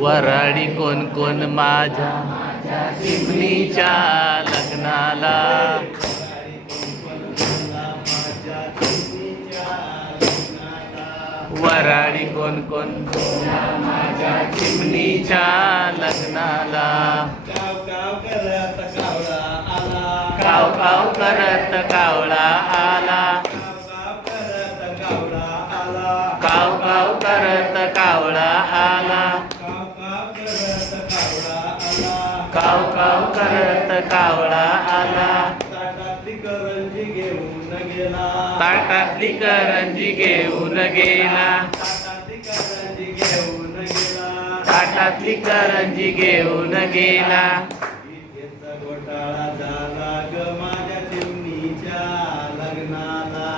वराडी कोण कोण माझ्या चिमणीच्या लग्नाला. वराडी कोण कोण माझ्या चिमणीच्या लग्नाला. काव काव करत कावळा आला. काव काव करत कावळा आला. काव काव करत कावळा आला. ताटातली करंजी घेऊन गेला. ताटातली करंजी घेऊन गेला. घोटाळा झाला ग माझ्या चिमणीच्या लग्नाला.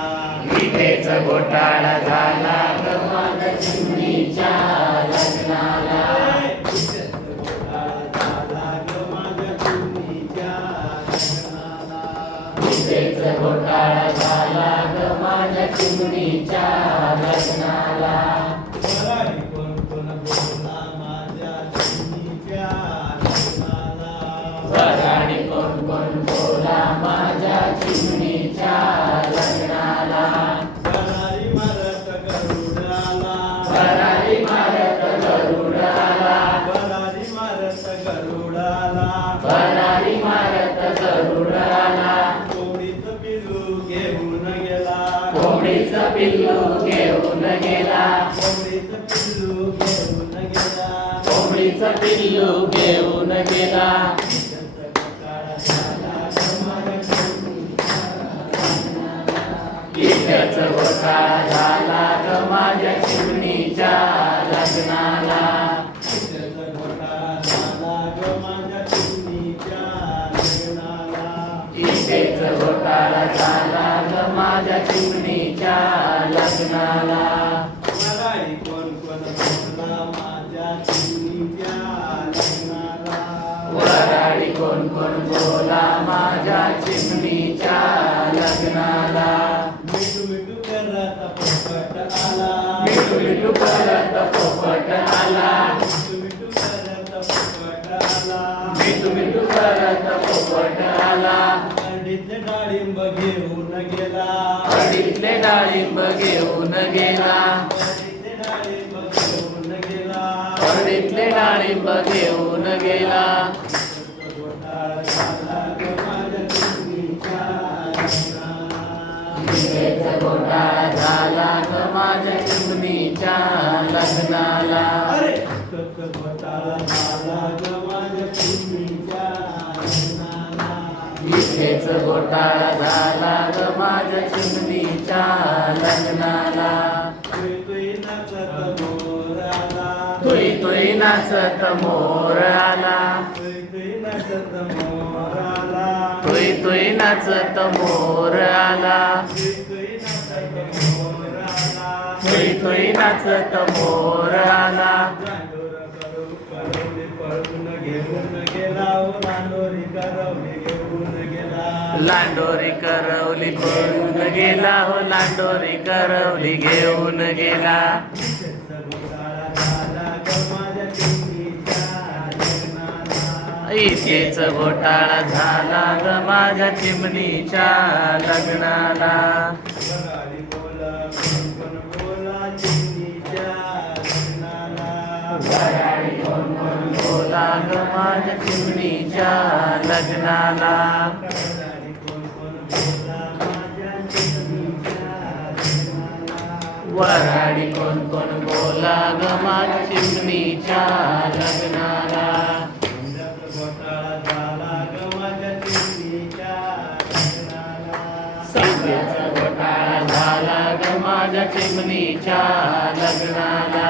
इथेच घोटाळा झाला ग माझ्या चिमणीच्या लग्नाला. इथेच घोटाळा झाला ग माझ्या चिमणीच्या लग्नाला. वराडी कोण कोण बोला माझ्या चिमणीच्या लग्नाला. वराडी कोण कोण बोला माझ्या चिमणीच्या लग्नाला. वराडी मारत गरुड आला. वराडी मारत गरुड आला. वराडी मारत गरुड आला. वराडी मारत गरुड आला. कोंबडीचं पिल्लू घेऊन गेला. कोंबडीचं पिल्लू घेऊन गेला. कोंबडीचं पिल्लू घेऊन गेला. कोंबडीचं पिल्लू घेऊन गेला. इथेच घोटाळा झाला ग माझ्या चिमणीच्या लग्नाला. इथेच घोटाळा झाला ग माझ्या चिमणीच्या लग्नाला. वराडी कोण कोण बोला माझ्या चिमणीच्या लग्नाला. वराडी कोण कोण बोला माझ्या चिमणीच्या लग्नाला. मिठू मिठू करत पोपट आला. मिठू मिठू करत पोपट आला. मिठू मिठू करत पोपट आला. मिठू मिठू करत पोपट आला. अंडीतले डाळिंब घेऊन गेला. अडीतले डाळिंब घेऊन गेला. अंडीतले डाळिंब घेऊन गेला. अडीतले डाळिंब घेऊन गेला. घोटाळा झाला ग माझ्या चिमणीच्या लग्नाला. इथेच घोटाळा झाला ग माझ्या चिमणीच्या लग्नाला. अरे घोटाळा झाला ग माझ्या चिमणीच्या लग्नाला. इथेच घोटाळा झाला ग माझ्या चिमणीच्या लग्नाला. तुई तुई नाचत मोर आला. तुई तुई नाचत मोर आला. तुई तुई नाचत मोर आला. तुई तुई नाचत मोर आला. तुई तुई नाचत मोर आला. तुई तुई नाचत मोर आला. लांडोर करवली पळून घेऊन गेला. ओ लांडोरी करवली घेऊन गेला. लांडोरी करवली पळून गेला. हो लांडोरी करवली घेऊन गेला. घोटाळा झाला ग माझ्या चिमणीच्या लग्नाला. इथेच घोटाळा झाला ग माझ्या चिमणीच्या लग्नाला. वराडी बोला कोण कोण बोला चिमणीच्या लग्नाला. वराडी कोण कोण बोला ग माझ्या चिमणीच्या लग्नाला. वराडी कोण कोण बोला माझ्या चिमणीच्या लग्नाला. वराडी कोण कोण बोला ग माझ्या चिमणीच्या लग्नाला. घोटाळा झाला ग माझ्या चिमणीच्या लग्नाला. संध्याचा घोटाळा झाला ग माझ्या चिमणीच्या लग्नाला.